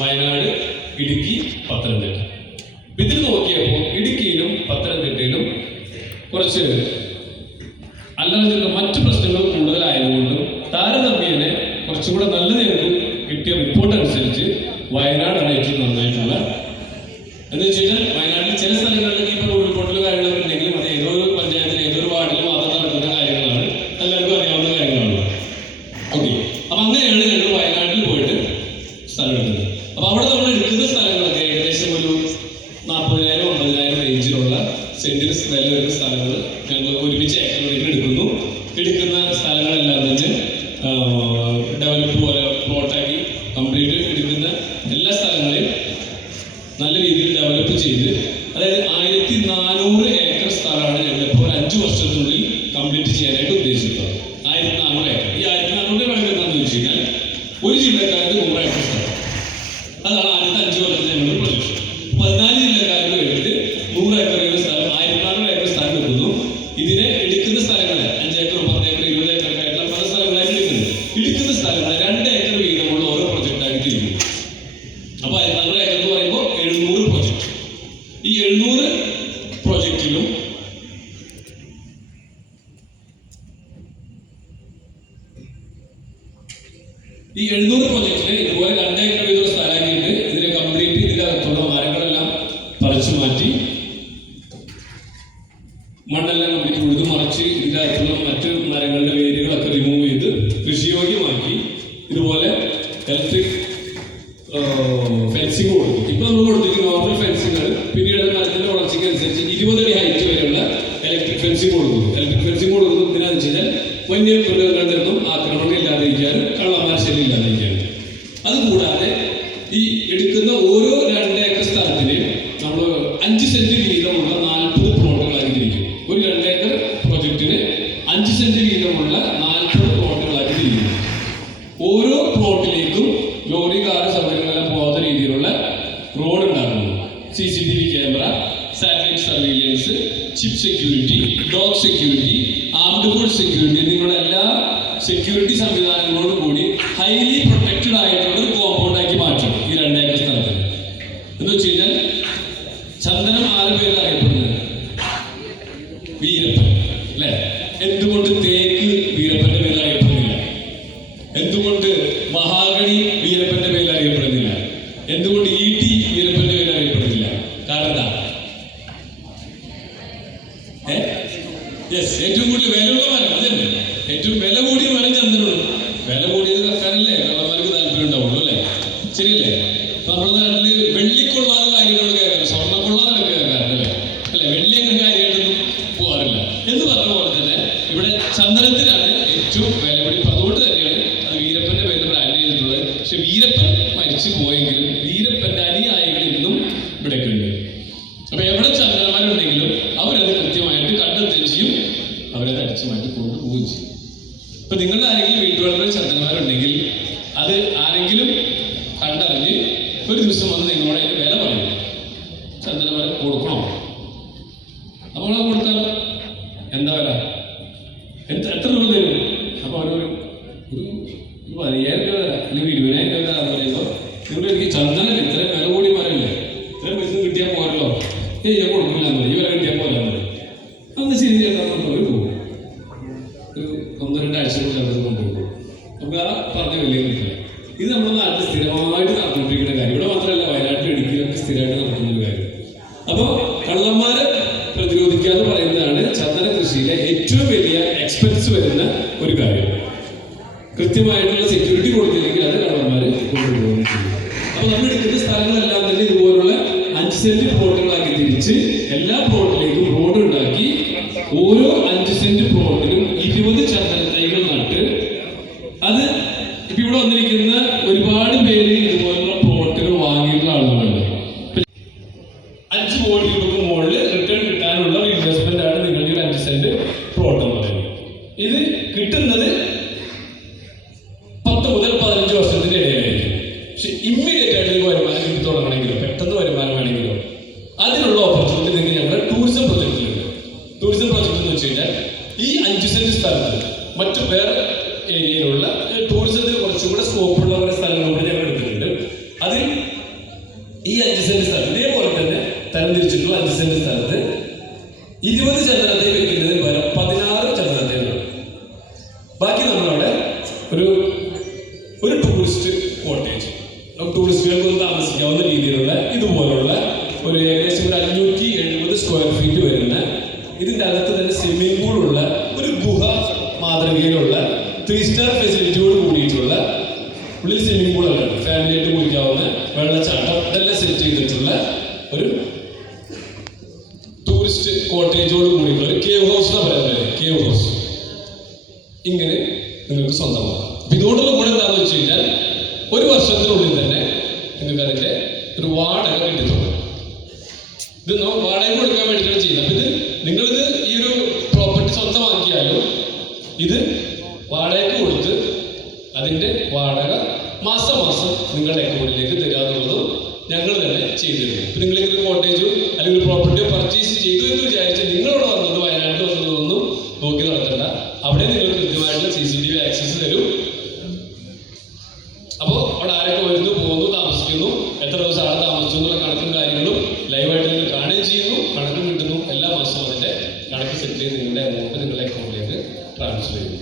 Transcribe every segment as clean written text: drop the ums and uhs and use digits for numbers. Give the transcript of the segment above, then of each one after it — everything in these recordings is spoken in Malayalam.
വയനാട്, ഇടുക്കി, പത്തനംതിട്ട. ഇതിൽ നോക്കിയപ്പോൾ ഇടുക്കിയിലും പത്തനംതിട്ടയിലും കുറച്ച് അല്ലാതെ മറ്റു പ്രശ്നങ്ങൾ കൂടുതലായതുകൊണ്ടും താരതമ്യേന കുറച്ചുകൂടെ നല്ലത് ഞങ്ങൾക്ക് കിട്ടിയ റിപ്പോർട്ട് അനുസരിച്ച് വയനാടാണ് ഏറ്റവും നന്നായിട്ടുള്ള. എന്ന് വെച്ച് കഴിഞ്ഞാൽ വയനാട്ടിൽ ചില സ്ഥലങ്ങളിലേക്ക് ഇപ്പോൾ ഉരുൾപൊട്ടൽ കാര്യങ്ങളൊക്കെ ഉണ്ടെങ്കിലും അത് ഏതോ ഒരു പഞ്ചായത്തിൽ ഏതോ ഒരു വാർഡിൽ മാത്രം നടക്കുന്ന കാര്യങ്ങളാണ്, എല്ലാവർക്കും അറിയാവുന്ന കാര്യങ്ങളാണ്. ഓക്കെ, അപ്പൊ അങ്ങനെയാണ് ഞങ്ങൾ വയനാട്ടിൽ പോയിട്ട് സ്ഥലം എടുക്കുന്നത്. അപ്പൊ അവിടെ നമ്മൾ എടുക്കുന്ന സ്ഥലങ്ങളൊക്കെ ഏകദേശം ഒരു 40,000-50,000 റേഞ്ചിലുള്ള സെന്റിന് വില വരുന്ന സ്ഥലങ്ങൾ ഞങ്ങൾ ഒരുമിച്ച് ഏക്കറിലേക്ക് എടുക്കുന്നു. എടുക്കുന്ന സ്ഥലങ്ങളെല്ലാം തന്നെ ഡെവലപ്പ് പോലെ പ്ലോട്ടാക്കി കംപ്ലീറ്റ് എടുക്കുന്ന എല്ലാ സ്ഥലങ്ങളെയും നല്ല രീതിയിൽ ഡെവലപ്പ് ചെയ്ത്, അതായത് 1400 ഏക്കർ സ്ഥലമാണ് ഞങ്ങളിപ്പോൾ ഒരു 5 വർഷത്തിനുള്ളിൽ കംപ്ലീറ്റ് ചെയ്യാനായിട്ട് ഉദ്ദേശിക്കുന്നത്. 1400 ഏക്കർ. ഈ 1400 കണക്ക് എന്താണെന്ന് വെച്ച് കഴിഞ്ഞാൽ ഒരു ജില്ലക്കാർക്ക് 100 ഏക്കർ സ്ഥലം. അതാണ് ആദ്യത്തെ 5 കൊല്ലത്തിൽ ഞങ്ങളുടെ പ്രൊജക്ഷൻ. 14 ജില്ലക്കാർക്ക് വേണ്ടിയിട്ട് 100 ഏക്കർ സ്ഥലം, 1400 ഏക്കർ സ്ഥലം എടുക്കുന്നു. ഇതിനെ എടുക്കുന്ന സ്ഥലങ്ങളെ 5 ഏക്കർ, 10 ഏക്കർ, 20 ഏക്കർ ആയിട്ടുള്ള പല സ്ഥലങ്ങളായിട്ട് എടുക്കുന്നത്. എടുക്കുന്ന സ്ഥലങ്ങളെ 2 ഏക്കർ വീതമുള്ള ഓരോ പ്രൊജക്റ്റാക്കി തിരിക്കും. അപ്പോൾ 1400 ഏക്കർ എന്ന് പറയുമ്പോൾ 700 പ്രൊജക്ട്. ഈ 700 പ്രൊജക്റ്റിലും ഇതുപോലെ 2 ഏക്കർ വീതമുള്ള സ്ഥലമാക്കിയിട്ട് ഇതിനെ കംപ്ലീറ്റ് ഇതിനകത്തുള്ള മരങ്ങളെല്ലാം പറിച്ചു മാറ്റി മണ്ണെല്ലാം കംപ്ലീറ്റ് ഉഴുതു മറിച്ച് ഇതിനകത്തുള്ള മറ്റ് മരങ്ങളുടെ വേരുകളൊക്കെ റിമൂവ് ചെയ്ത് കൃഷിയോഗ്യമാക്കി ഇതുപോലെ ഇലക്ട്രിക് ഫെൻസിങ് കൊടുക്കും. ഇപ്പൊ നമ്മൾ കൊടുത്തിരിക്കുന്ന നോർമൽ ഫെൻസിങ്ങാണ്. പിന്നീട് മരത്തിന്റെ വളർച്ചയ്ക്ക് അനുസരിച്ച് 20 അടി ഹൈറ്റ് വരെയുള്ള ഇലക്ട്രിക് ഫെൻസിങ് കൊടുക്കുന്നു. ഇലക്ട്രിക് ഫെൻസിങ് കൊടുക്കുന്നത് എന്തിനാന്ന് വെച്ച് കഴിഞ്ഞാൽ വന്യമൃഗങ്ങളുടെ ഒന്നും ആക്രമണം ഇല്ലാതിരിക്കാനും കള്ളന്മാർ ശല്യം ഇല്ലാതിരിക്കാനും. അതുകൂടാതെ ഈ എടുക്കുന്ന ഓരോ 2 ഏക്കർ സ്ഥലത്തിനെയും നമ്മൾ 5 സെന്റ് വീതമുള്ള 40 പ്ലോട്ടുകളാക്കി തിരിക്കും. ഒരു 2 ഏക്കർ പ്രൊജക്ടിന് 5 സെന്റ് വീതമുള്ള 40 പ്ലോട്ടുകളാക്കി തിരിക്കും. ഓരോ പ്ലോട്ടിലേക്കും ലോറി, കാർ സൗകര്യങ്ങളെല്ലാം പോകാത്ത രീതിയിലുള്ള റോഡ് ഉണ്ടാക്കുന്നു. CCTV camera, satellite surveillance, chip security, dog security, armed force security എന്നിങ്ങനെയുള്ള എല്ലാ സെക്യൂരിറ്റി സംവിധാനങ്ങളോടും കൂടി ഹൈലി പ്രൊട്ടക്റ്റഡ് ആയിട്ടുള്ള ഒരു കോമ്പൗണ്ടാക്കി മാറ്റും ഈ 2 ഏക്കർ സ്ഥലത്തിന്. എന്ന് വെച്ച് കഴിഞ്ഞാൽ ചന്ദനം ആരുടെ പേരിൽ അറിയപ്പെടുന്നത്? വീരപ്പൻ അല്ലെ? എന്തുകൊണ്ട് തേക്ക് വീരപ്പന്റെ പേരിൽ അറിയപ്പെടുന്നില്ല? എന്തുകൊണ്ട് മഹാഗണി വീരപ്പന്റെ പേരിൽ അറിയപ്പെടുന്നില്ല? എന്തുകൊണ്ട് ഈട്ടി വീരപ്പന്റെ പേരിൽ അറിയപ്പെടുന്നില്ല? കാരണം എന്താ? ഏറ്റവും കൂടുതൽ വിലയുള്ള മരം അതന്നെ. ഏറ്റവും വില കൂടിയ മരം ചന്ദനമാണ്. വില കൂടിയത് കക്കാനല്ലേ കള്ളന്മാർക്ക് താല്പര്യം ഉണ്ടാവുള്ളൂ അല്ലേ? ശരിയല്ലേ? നമ്മുടെ നാട്ടില് വെള്ളിക്കൊള്ളാതെ കാര്യങ്ങൾ കേൾക്കാം, സ്വർണ്ണക്കൊള്ളാതെ കേൾക്കാറുണ്ടല്ലേ? അല്ലെ? വെള്ളി അങ്ങനെ കാര്യമായിട്ടൊന്നും പോകാറില്ല. എന്ന് പറഞ്ഞ പോലെ തന്നെ ഇവിടെ ചന്ദനത്തിനാണ് ഏറ്റവും വില കൂടി. അതുകൊണ്ട് തന്നെയാണ് അത് വീരപ്പന്റെ പേരിൽ ബ്രാൻഡ് ചെയ്തിട്ടുള്ളത്. പക്ഷെ വീരപ്പൻ മരിച്ചു പോയെങ്കിലും വീരപ്പന്റെ അനുയായികൾ ഇന്നും ഇവിടെയൊക്കെ ഉണ്ട്. അപ്പൊ എവിടെ ചന്ദനന്മാരുണ്ടെങ്കിലും അവരത് കൃത്യമായിട്ട് കണ്ടെത്തുകയും ചെയ്യും, അവരത് അടിച്ചു മാറ്റി കൊണ്ടുപോവുകയും ചെയ്യും. ഇപ്പൊ നിങ്ങളുടെ ആരെങ്കിലും വീട്ടുവളപ്പിൽ ചന്ദനന്മാരുണ്ടെങ്കിൽ അത് ആരെങ്കിലും കണ്ടറിഞ്ഞ് ഒരു ദിവസം വന്ന് നിങ്ങളോട് അതിന്റെ വില പറയും. ചന്ദനമരം കൊടുക്കണോ? അപ്പോൾ അത് കൊടുത്താൽ എന്താ വില? എത്ര രൂപ തരും? അപ്പൊ അവരൊരു 15,000 രൂപ തരാം, അല്ലെങ്കിൽ 20,000 രൂപ തരാന്ന് പറയുമ്പോൾ നിങ്ങൾ എനിക്ക് ചന്ദനല്ലേ, ഇത്രയും വില കൂടി മരല്ലേ, ഇത്രയും പൈസ കിട്ടിയാൽ പോരല്ലോ, ഞാൻ കൊടുക്കില്ല എന്ന് പറയും. ഈ വില കിട്ടിയാൽ പോരാന്ന് പറയും. അന്ന് ശരി ചേട്ടാന്ന് പോകും. ഒരു 1-2 ആഴ്ചക്കുള്ളിൽ അവിടെ കൊണ്ടുപോകും. നമുക്ക് ആ പറഞ്ഞ വലിയ കിട്ടില്ല. ഇത് നമ്മുടെ നാട്ടിൽ സ്ഥിരമായിട്ട് നടന്നുകൊണ്ടിരിക്കുന്ന കാര്യം. ഇവിടെ മാത്രമല്ല, വയനാട്ടിൽ ഇടുക്കിയിലൊക്കെ സ്ഥിരമായിട്ട് നടക്കുന്ന ഒരു കാര്യം. അപ്പോൾ കള്ളന്മാരെ പ്രതിരോധിക്കുക എന്ന് പറയുന്നതാണ് ചന്ദന കൃഷിയിലെ ഏറ്റവും വലിയ എക്സ്പെൻസ് വരുന്ന ഒരു കാര്യം. കൃത്യമായിട്ടുള്ള സെക്യൂരിറ്റി കൊടുത്തില്ലെങ്കിൽ അത് കള്ളന്മാര് കൊണ്ടുപോകുകയും ചെയ്യും. അപ്പോൾ നമ്മൾ എടുക്കുന്ന സ്ഥലങ്ങളെല്ലാം തന്നെ ഇതുപോലുള്ള 5 സെന്റ് പ്ലോട്ടുകളാക്കി തിരിച്ച് എല്ലാ പ്ലോട്ടിലേക്കും റോഡ് ഉണ്ടാക്കി ഓരോ 5 സെന്റ് പ്ലോട്ടിലും 20 ചന്ദന തൈകൾ നട്ട് അത് ഇപ്പൊ ഇവിടെ വന്നിരിക്കുന്ന ഒരുപാട് പേര് ഇതുപോലുള്ള പ്ലോട്ടുകൾ വാങ്ങിയിട്ടുള്ള ആളുകളുണ്ട്. 5 കോടി രൂപക്ക് മുകളിൽ റിട്ടേൺ കിട്ടാനുള്ള ഒരു ഇൻവെസ്റ്റ്മെന്റ് ആണ് നിങ്ങളുടെ ഒരു 5 സെന്റ് പ്ലോട്ട് എന്ന് പറയുന്നത്. ഇത് കിട്ടുന്നത് 10 മുതൽ 15 വർഷത്തിന്റെ ഇടയിലായിരിക്കും. പക്ഷെ ഇമ്മീഡിയറ്റ് ആയിട്ട് ഒരു വരുമാനം കിട്ടി തുടങ്ങണമെങ്കിലോ പെട്ടെന്ന് വരുമാനം വേണമെങ്കിലോ അതിനുള്ള ഓപ്പർച്യൂണിറ്റി നിങ്ങൾക്ക് ഞങ്ങളുടെ ടൂറിസം പ്രൊജക്റ്റിലുണ്ട്. ടൂറിസം പ്രൊജക്റ്റ് എന്ന് വെച്ച് കഴിഞ്ഞാൽ ഈ 5 സെന്റ് സ്ഥലത്ത് മറ്റു വേറെ ഏരിയയിലുള്ള ടൂറിസത്തിന് കുറച്ചുകൂടെ സ്കോപ്പുള്ള സ്ഥലങ്ങൾ കൂടി ഞങ്ങൾ എടുത്തിട്ടുണ്ട്. അതിൽ ഈ 5 സെന്റ് സ്ഥലം ഇതേപോലെ തന്നെ തരംതിരിച്ചിട്ടുള്ള 5 സെന്റ് സ്ഥലത്ത് 20 ചന്ദനത്തെ വെക്കുന്നതിന് പകരം 16 ചന്ദനത്തെ വേണം. ബാക്കി നമ്മളവിടെ ഒരു ടൂറിസ്റ്റ് കോട്ടേജ്, ടൂറിസ്റ്റുകൾക്ക് ഒന്ന് താമസിക്കാവുന്ന രീതിയിലുള്ള ഇതുപോലുള്ള ഒരു ഏകദേശം ഒരു 570 സ്ക്വയർ ഫീറ്റ് വരുന്ന, ഇതിൻ്റെ അകത്ത് തന്നെ സ്വിമ്മിംഗ് പൂളുള്ള ഒരു ഗുഹ മാതൃകയിലുള്ള 3 സ്റ്റാർ ഫെസിലിറ്റിയോട് കൂടിയിട്ടുള്ള, ഉള്ളിൽ സ്വിമ്മിംഗ് പൂളൊക്കെ ഉണ്ട്, ഫാമിലിയായിട്ട് കുളിക്കാവുന്ന വെള്ളച്ചാട്ടം ഇതെല്ലാം സെറ്റ് ചെയ്തിട്ടുള്ള ഒരു ടൂറിസ്റ്റ് കോട്ടേജോട് കൂടിയിട്ടുള്ള ഒരു കേവ് ഹൗസ് എന്ന് പറയുന്നത്. കേവ് ഹൗസ് ഇങ്ങനെ നിങ്ങൾക്ക് സ്വന്തമാക്കാം. അപ്പൊ ഇതുകൊണ്ടുള്ള ഗുണം എന്താണെന്ന് വെച്ച് കഴിഞ്ഞാൽ ഒരു വർഷത്തിനുള്ളിൽ തന്നെ നിങ്ങൾക്ക് അതിന്റെ ഒരു വാടക കിട്ടുന്നുണ്ട്. ഇത് വാടക കൊടുക്കാൻ വേണ്ടിയിട്ടാണ് ചെയ്യുന്നത്. അപ്പൊ ഇത് നിങ്ങളിത് ഈ ഒരു പ്രോപ്പർട്ടി സ്വന്തമാക്കിയാലും ഇത് വാടകയ്ക്ക് കൊടുത്ത് അതിന്റെ വാടക മാസം നിങ്ങളുടെ അക്കൗണ്ടിലേക്ക് തരാമെന്നുള്ളതും ഞങ്ങൾ തന്നെ ചെയ്തിരുന്നു. ഇപ്പൊ നിങ്ങളിങ്ങനെ കോട്ടേജോ അല്ലെങ്കിൽ ഒരു പ്രോപ്പർട്ടിയോ പർച്ചേസ് ചെയ്തു എന്ന് വിചാരിച്ച് നിങ്ങളോട് വന്നത് വയനാട്ടിൽ വന്നതൊന്നും നോക്കി നടത്തണ്ട. അവിടെ നിങ്ങൾ കൃത്യമായിട്ടുള്ള CCTV ആക്സസ് തരും. അപ്പോൾ അവിടെ ആരൊക്കെ വരുന്നു, പോകുന്നു, താമസിക്കുന്നു, എത്ര ദിവസം ആളെ താമസിച്ചു എന്നുള്ള കണക്കും കാര്യങ്ങളും ലൈവായിട്ട് നിങ്ങൾ കാണുകയും ചെയ്യുന്നു, കണക്കും കിട്ടുന്നു. എല്ലാ മാസവും അതിന്റെ കണക്ക് സെറ്റ് ചെയ്ത് നിങ്ങളുടെ എമൗണ്ട് നിങ്ങളുടെ അക്കൗണ്ടിലേക്ക് ട്രാൻസ്ഫർ ചെയ്യുന്നു.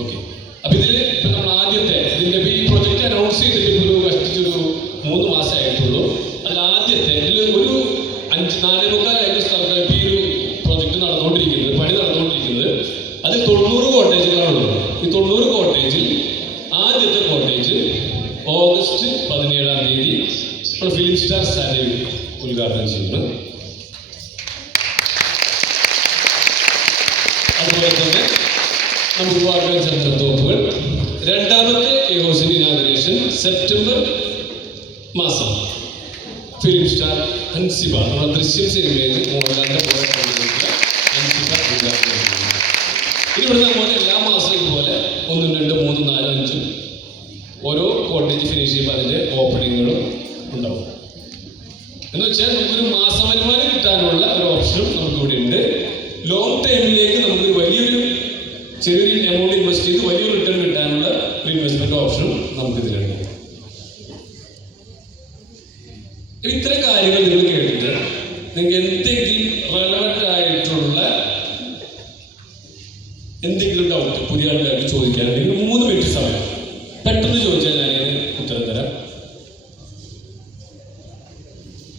ഓക്കെ. അപ്പൊ ഇപ്പൊ നമ്മൾ ആദ്യത്തെ ഇതിന്റെ ഈ പ്രൊജക്ട് അനൗൺസ് ചെയ്തിട്ട് ഒരു കഷ്ടിച്ചൊരു 3 മാസമായിട്ടുള്ളൂ. അതിൽ ആദ്യത്തെ ഇതിൽ ഒരു 4.25 സ്ഥലത്ത് ഈ ഒരു പ്രൊജക്ട് നടന്നുകൊണ്ടിരിക്കുന്നത്, പണി നടന്നുകൊണ്ടിരിക്കുന്നത്. അത് 90 കോട്ടേജുകളാണുള്ളത്. ഈ 90 കോട്ടേജിൽ ആദ്യത്തെ കോട്ടേജ് ഓഗസ്റ്റ് 17-ാം തീയതി നമ്മൾ ഫിലിം സ്റ്റാർ സാലറി ഉദ്ഘാടനം ചെയ്യുന്നു. അതുപോലെ തന്നെ നമുക്ക് വാർഡ് ചന്ദ്രത്തോപ്പുകൾ. രണ്ടാമത്തെ കേഹോസിന്റെ ഇനാഗുറേഷൻ സെപ്റ്റംബർ മാസം ഫിലിം സ്റ്റാർ ഹൻസിബ, നമ്മുടെ ദൃശ്യം സിനിമയിൽ മോഹൻലാലിന്റെ പോലെ ഹൻസിബ ഉദ്ഘാടനം ചെയ്യുന്നു. ഇവിടുന്ന് അതുപോലെ എല്ലാ മാസവും ഇതുപോലെ 1, 2, 3, 4, 5 ഓരോ കോട്ടേജ് ഫിനിഷ് ചെയ്യുമ്പോൾ അതിന്റെ ഓപ്പണിങ്ങുകളും ഉണ്ടാവും. എന്ന് വെച്ചാൽ നമുക്കൊരു മാസ വരുമാനം കിട്ടാനുള്ള ഒരു ഓപ്ഷനും നമുക്ക് ഇവിടെ ഉണ്ട്. ലോങ് ടൈമിലേക്ക് നമുക്കൊരു വലിയൊരു ചെറിയൊരു എമൗണ്ട് ഇൻവെസ്റ്റ് ചെയ്ത് വലിയൊരു റിട്ടേൺ കിട്ടാനുള്ള ഒരു ഇൻവെസ്റ്റ്മെന്റ് ഓപ്ഷനും നമുക്കിതിലുണ്ട്. ഇത്തരം കാര്യങ്ങൾ നിങ്ങൾ കേട്ടിട്ട് നിങ്ങൾക്ക് എന്തെങ്കിലും റെലവെന്റ് ആയിട്ടുള്ള എന്തെങ്കിലും ഡൗട്ട് പുതിയ ആൾക്കാർക്ക് ചോദിക്കാനുണ്ടെങ്കിൽ 3 മിനിറ്റ് സമയം പെട്ടെന്ന് ചോദിച്ചാൽ ഞാനതിന് ഉത്തരം തരാം.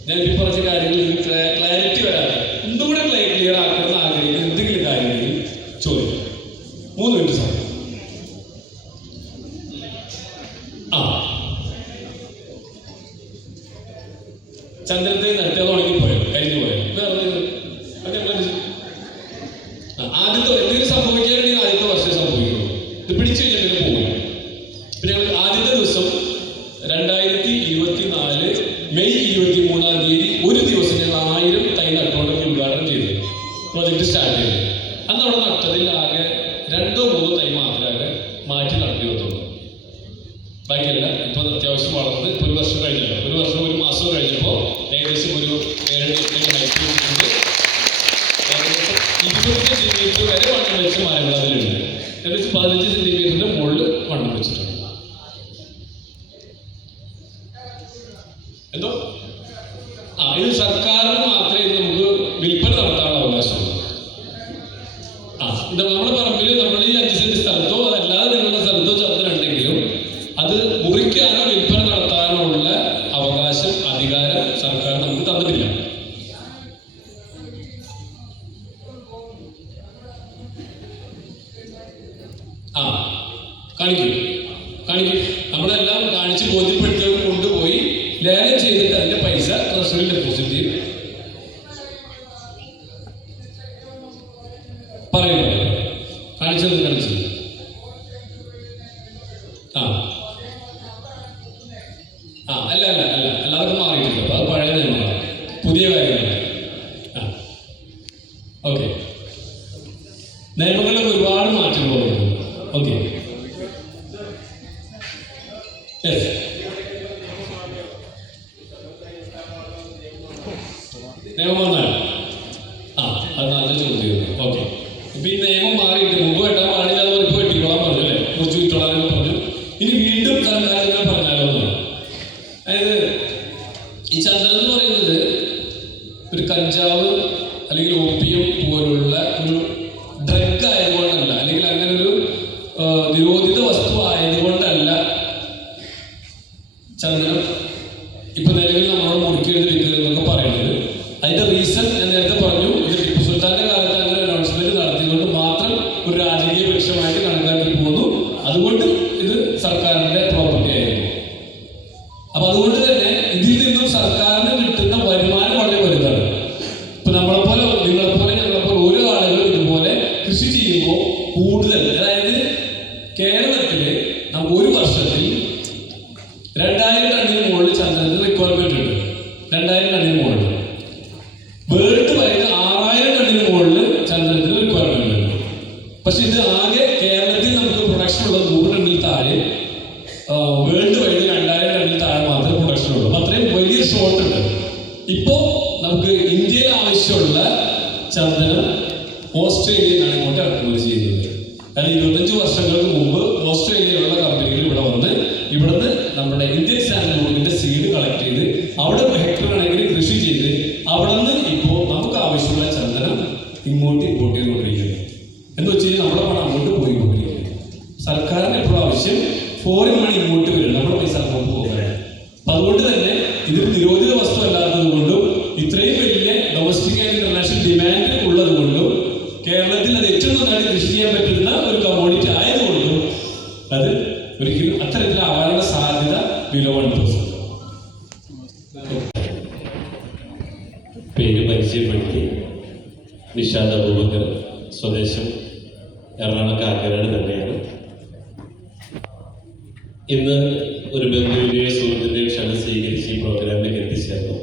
ഞാൻ ഈ പറഞ്ഞ കാര്യങ്ങൾ ക്ലാരിറ്റി വരാതെ ഒന്നുകൂടെ ക്ലിയർ ആക്കണമെന്ന് ആഗ്രഹിക്കുന്ന എന്തെങ്കിലും കാര്യങ്ങളിൽ ചോദിക്കാം. 3 മിനിറ്റ് സമയം. ചന്ദ്രത്തെ നട്ടത് ഉണങ്ങിപ്പോയോ, കഴിഞ്ഞു പോയോ, വേറെ ആദ്യത്തെ എന്തെങ്കിലും സംഭവിക്കാനുണ്ടെങ്കിൽ ആദ്യത്തെ വർഷം സംഭവിക്കുള്ളൂ. ഇത് പിടിച്ചു കഴിഞ്ഞാൽ പിന്നെ പോകില്ല. പിന്നെ ഞങ്ങൾ ആദ്യത്തെ ദിവസം 2024 മെയ് 23-ാം തീയതി ഒരു ദിവസം ഞങ്ങൾ 1000 തൈ നട്ടുകൊണ്ടൊക്കെ ഉദ്ഘാടനം ചെയ്തു. പ്രൊജക്ട് സ്റ്റാർട്ട് ചെയ്തു. അന്ന് അവിടെ നട്ടതിൽ ആകെ 2 or 3 തൈ മാത്രമേ മാറ്റി നടത്തി വന്നുള്ളൂ. ബാക്കിയല്ല ഇപ്പൊ അത്യാവശ്യം വളർന്ന് ഇപ്പൊ 1 വർഷം കഴിഞ്ഞല്ലോ. 1 വർഷം 1 മാസം കഴിഞ്ഞപ്പോൾ ഏകദേശം ഒരു 7-8 ഹൈറ്റ് 20 സെന്റിമീറ്റർ വരെ വണ്ണം വെച്ച മരങ്ങൾ അതിലുണ്ട്. ഏകദേശം 15 സെന്റിമീറ്ററിന്റെ മുകളിൽ വണ്ണം വെച്ചിട്ടുണ്ട്. എന്തോ ഇത് സർക്കാരിന് മാത്രമേ ഇത് നമുക്ക് വിൽപ്പന നടത്താനുള്ള അവകാശമുള്ളൂ. ഇത് നമ്മുടെ പറമ്പിൽ നമ്മൾ ഈ 5 സെന്റ് സ്ഥലത്തോ അതല്ലാതെ നിങ്ങളുടെ സ്ഥലത്തോ ചന്ദ്രനുണ്ടെങ്കിലും അത് മുറിക്കാനോ വിൽപ്പന നടത്താനോ ഉള്ള അവകാശം, അധികാരം സർക്കാർ നമുക്ക് തന്നിട്ടില്ല. കാണിക്കും നമ്മളെല്ലാം കാണിച്ച് ബോധ്യപ്പെടുത്തിയവർ കൊണ്ടുപോയി ലേലം ചെയ്തിട്ട് അതിന്റെ പൈസ ട്രഷറിയിൽ ഡെപ്പോസിറ്റ് ചെയ്യും. പറയുന്നു കാണിച്ചത് അല്ല അല്ലാതെ മാറിയിട്ടില്ല. അപ്പൊ അത് പഴയ നിയമമാണ്, പുതിയ കാര്യങ്ങളാണ്. ഓക്കെ, നിയമങ്ങളിൽ ഒരുപാട് മാറ്റങ്ങൾ വരുന്നു. ഓക്കെ, നിയമം വന്നാൽ അത് നല്ല ചോദ്യം. ഓക്കെ, ഇപ്പൊ ഈ നിയമം മാറിയിട്ട് മുമ്പ് വെട്ടാൻ പാടില്ല എന്ന് ഇപ്പൊ വെട്ടിക്കോളാൻ പറഞ്ഞു അല്ലേ, മുറിച്ച് വിട്ടോളാൻ പറഞ്ഞു. ഇനി വീണ്ടും സർക്കാർ പറഞ്ഞാലോ എന്നാണ്. അതായത് ഈ ചന്ദനം എന്ന് പറയുന്നത് ഒരു കഞ്ചാവ് അല്ലെങ്കിൽ ഓപ്പിയം പോലുള്ള ഒരു ഡ്രഗ് ആയതുകൊണ്ടല്ല, അല്ലെങ്കിൽ അങ്ങനെ ഒരു നിരോധിത വസ്തു ആയതുകൊണ്ടല്ല ചന്ദനം ഇപ്പൊ നിലവിൽ നമ്മളോട് മുറുക്കിയെടുത്ത് വെക്കുക എന്നൊക്കെ പറയുന്നത്. അതിന്റെ റീസൺ ഞാൻ നേരത്തെ പറഞ്ഞു, ഇത് ടിപ്പു സുൽത്താന്റെ കാലത്ത് അങ്ങനെ അനൗൺസ്മെന്റ് നടത്തിയതുകൊണ്ട് മാത്രം ഒരു രാജകീയ വൃക്ഷമായിട്ട് കണക്കാക്കി പോന്നു. അതുകൊണ്ട് ഇത് സർക്കാരിന്റെ പ്രോപ്പർട്ടി ആയിരുന്നു. അപ്പൊ അതുകൊണ്ട് തന്നെ ഇതിൽ നിന്നും സർക്കാരിന് കിട്ടുന്ന വരുമാനം വളരെ വലുതാണ്. ഇപ്പൊ നമ്മളെപ്പോലെ, നിങ്ങളെപ്പോലെ, ഞങ്ങളെപ്പോലെ ഓരോ ആളുകളും ഇതുപോലെ കൃഷി ചെയ്യുമ്പോൾ കൂടുതൽ, അതായത് കേരളത്തില് നമുക്ക് ഒരു വർഷത്തിൽ 2000 ടണ്ണിന് മുകളിൽ ചന്ദനത്തിന് റിക്വയർമെന്റ് ഉണ്ട്. 2000 ടണ്ണിന് മുകളിൽ. വേൾഡ് വൈഡ് 6000 ടണ്ണിന് മുകളിൽ ചന്ദനത്തിന് റിക്വയർമെന്റ് ഉണ്ട്. പക്ഷെ ഇത് ആകെ കേരളത്തിൽ നമുക്ക് പ്രൊഡക്ഷൻ ഉള്ളത് 100 ടണ്ണിൽ താഴെ, വേൾഡ് വൈഡ് 2000 ടണ്ണിൽ താഴെ മാത്രമേ പ്രൊഡക്ഷൻ ഉള്ളൂ. അപ്പൊ അത്രയും വലിയ ഷോർട്ട് ഉണ്ട്. ഇപ്പോ നമുക്ക് ഇന്ത്യയിൽ ആവശ്യമുള്ള ചന്ദനം ഓസ്ട്രേലിയയിൽ നിന്നാണ് ഇങ്ങോട്ട് ഇറക്കുമതി ചെയ്യുന്നത്. കാരണം 25 വർഷങ്ങൾക്ക് മുമ്പ് ഓസ്ട്രേലിയയിലുള്ള കമ്പനികൾ ഇവിടെ വന്ന് ഇവിടുന്ന് നമ്മുടെ ഇന്ത്യൻ സാൻഡൽവുഡിന്റെ സീഡ് കളക്ട് ചെയ്ത് അവിടെ ഹെക്ടർ കണക്കിന് കൃഷി ചെയ്ത് അവിടെ നിന്ന് ഇപ്പോൾ നമുക്ക് ആവശ്യമുള്ള ചന്ദനം ഇങ്ങോട്ട് ഇമ്പോർട്ട് ചെയ്തുകൊണ്ടിരിക്കുന്നത്. എന്ന് വെച്ച് കഴിഞ്ഞാൽ നമ്മുടെ പണം അങ്ങോട്ട് പോയിക്കൊണ്ടിരിക്കുന്നത്. സർക്കാരിന് എപ്പോഴും ആവശ്യം ഫോറിൻ മണി ഇങ്ങോട്ട് വരും, നമ്മുടെ പൈസ അങ്ങോട്ട് പോകാനാണ്. അപ്പൊ അതുകൊണ്ട് തന്നെ ഇതിൽ നിരോധിത വസ്തു അല്ലാത്തത് കൊണ്ടും ഇത്രയും വലിയ ഡൊമസ്റ്റിക് ആൻഡ് ഇന്റർനാഷണൽ ഡിമാൻഡ് ഉള്ളത് കൊണ്ടും കേരളത്തിൽ അത് ഏറ്റവും നന്നായിട്ട് കൃഷി ചെയ്യാൻ പറ്റുന്ന ഒരു കമ്മോഡിറ്റി ആയതുകൊണ്ടും അത് ഒരിക്കലും അത്തരത്തിലാവാനുള്ള സാധ്യത ബിലോ 1%. പേര് പരിചയപ്പെടുത്തി. നിഷാദ് അബൂബക്കർ, സ്വദേശം എറണാകുളം കാക്കനാട് തന്നെയാണ്. ഇന്ന് ഒരു ബന്ധുവിൻ്റെയോ സുഹൃത്തിൻ്റെയോ ക്ഷണം സ്വീകരിച്ച് ഈ പ്രോഗ്രാമിലേക്ക് എത്തിച്ചേർന്നു.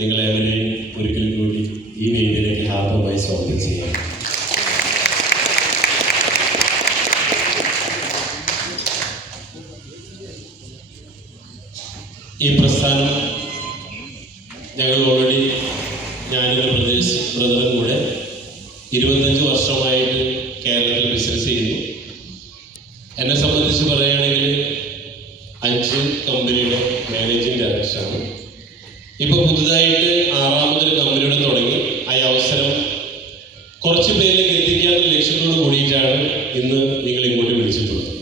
നിങ്ങളെവരെയും ഒരിക്കൽ കൂടി ഈ വേദിയിലേക്ക് ഹാർദവമായി സ്വാഗതം ചെയ്യാം. ഈ പ്രസ്ഥാനം ഞങ്ങൾ ഓൾറെഡി, ഞാനൊരു പ്രദേശ് ബ്രദറും കൂടെ 25 വർഷമായിട്ട് കേരളത്തിൽ ബിസിനസ് ചെയ്യുന്നു. എന്നെ സംബന്ധിച്ച് പറയുകയാണെങ്കിൽ 5 കമ്പനിയുടെ മാനേജിംഗ് ഡയറക്ടറാണ്. ഇപ്പോൾ പുതുതായിട്ട് 6ാമതൊരു കമ്പനിയുടെ തുടങ്ങി. ആ അവസരം കുറച്ച് പേരിലേക്ക് എത്തിക്കാനുള്ള ലക്ഷ്യത്തോട് കൂടിയിട്ടാണ് ഇന്ന് നിങ്ങൾ ഇങ്ങോട്ട് വിളിച്ചിട്ടുള്ളത്.